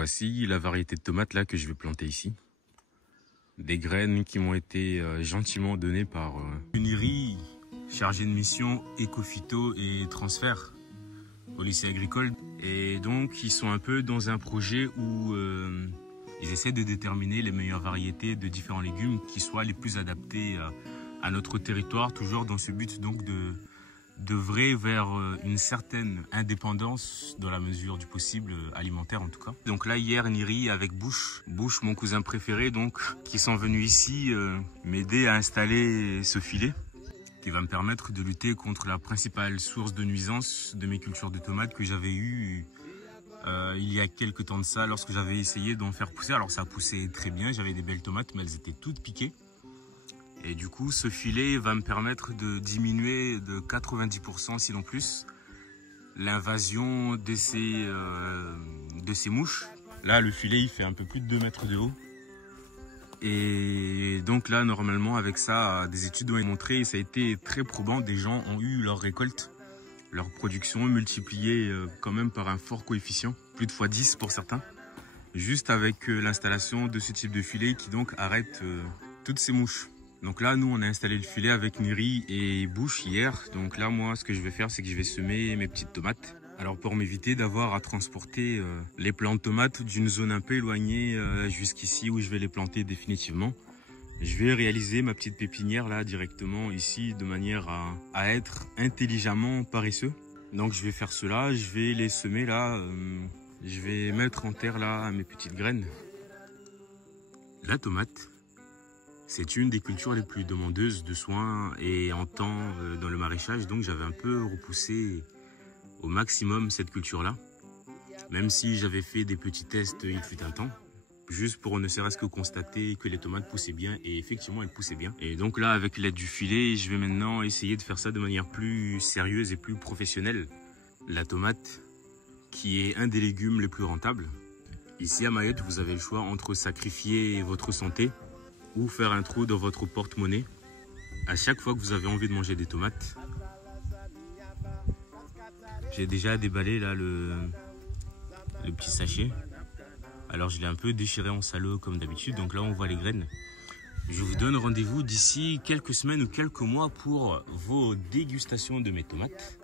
Voici la variété de tomates là que je vais planter ici. Des graines qui m'ont été gentiment données par une IRI chargée de mission éco-phyto et transfert au lycée agricole. Et donc ils sont un peu dans un projet où ils essaient de déterminer les meilleures variétés de différents légumes qui soient les plus adaptés à notre territoire, toujours dans ce but donc d'œuvrer vers une certaine indépendance dans la mesure du possible, alimentaire en tout cas. Donc là hier Niri avec Bush, mon cousin préféré donc, qui sont venus ici m'aider à installer ce filet qui va me permettre de lutter contre la principale source de nuisance de mes cultures de tomates que j'avais eu il y a quelques temps de ça lorsque j'avais essayé d'en faire pousser. Alors ça poussait très bien, j'avais des belles tomates mais elles étaient toutes piquées. Et du coup, ce filet va me permettre de diminuer de 90%, sinon plus, l'invasion de ces mouches. Là, le filet, il fait un peu plus de 2 mètres de haut. Et donc là, normalement, avec ça, des études ont montré, et ça a été très probant, des gens ont eu leur récolte, leur production multipliée quand même par un fort coefficient, plus de x10 pour certains, juste avec l'installation de ce type de filet qui donc arrête toutes ces mouches. Donc là, nous, on a installé le filet avec Niri et Bush hier. Donc là, moi, ce que je vais faire, c'est que je vais semer mes petites tomates. Alors pour m'éviter d'avoir à transporter les plants de tomates d'une zone un peu éloignée jusqu'ici où je vais les planter définitivement, je vais réaliser ma petite pépinière là directement ici de manière à être intelligemment paresseux. Donc je vais faire cela, je vais les semer là, je vais mettre en terre là mes petites graines. La tomate, c'est une des cultures les plus demandeuses de soins et en temps dans le maraîchage, donc j'avais un peu repoussé au maximum cette culture-là, même si j'avais fait des petits tests il fut un temps, juste pour ne serait-ce que constater que les tomates poussaient bien, et effectivement elles poussaient bien. Et donc là, avec l'aide du filet, je vais maintenant essayer de faire ça de manière plus sérieuse et plus professionnelle. La tomate, qui est un des légumes les plus rentables. Ici à Mayotte, vous avez le choix entre sacrifier votre santé ou faire un trou dans votre porte-monnaie à chaque fois que vous avez envie de manger des tomates. J'ai déjà déballé là le petit sachet. Alors je l'ai un peu déchiré en salaud comme d'habitude, donc là on voit les graines. Je vous donne rendez-vous d'ici quelques semaines ou quelques mois pour vos dégustations de mes tomates.